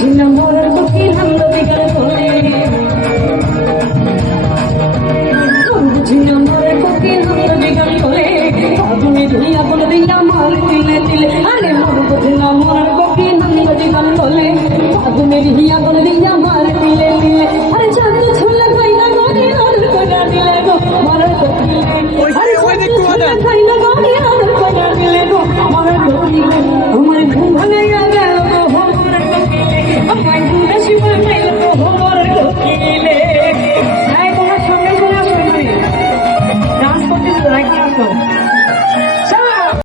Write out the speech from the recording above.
ছিলাম মরার পক্ষে হামলো বিকার করে ছিলাম মরার পক্ষে হামলো বিকার করে আগুনে বলে দিয়া মাল বলে দিয়া মাল দিলে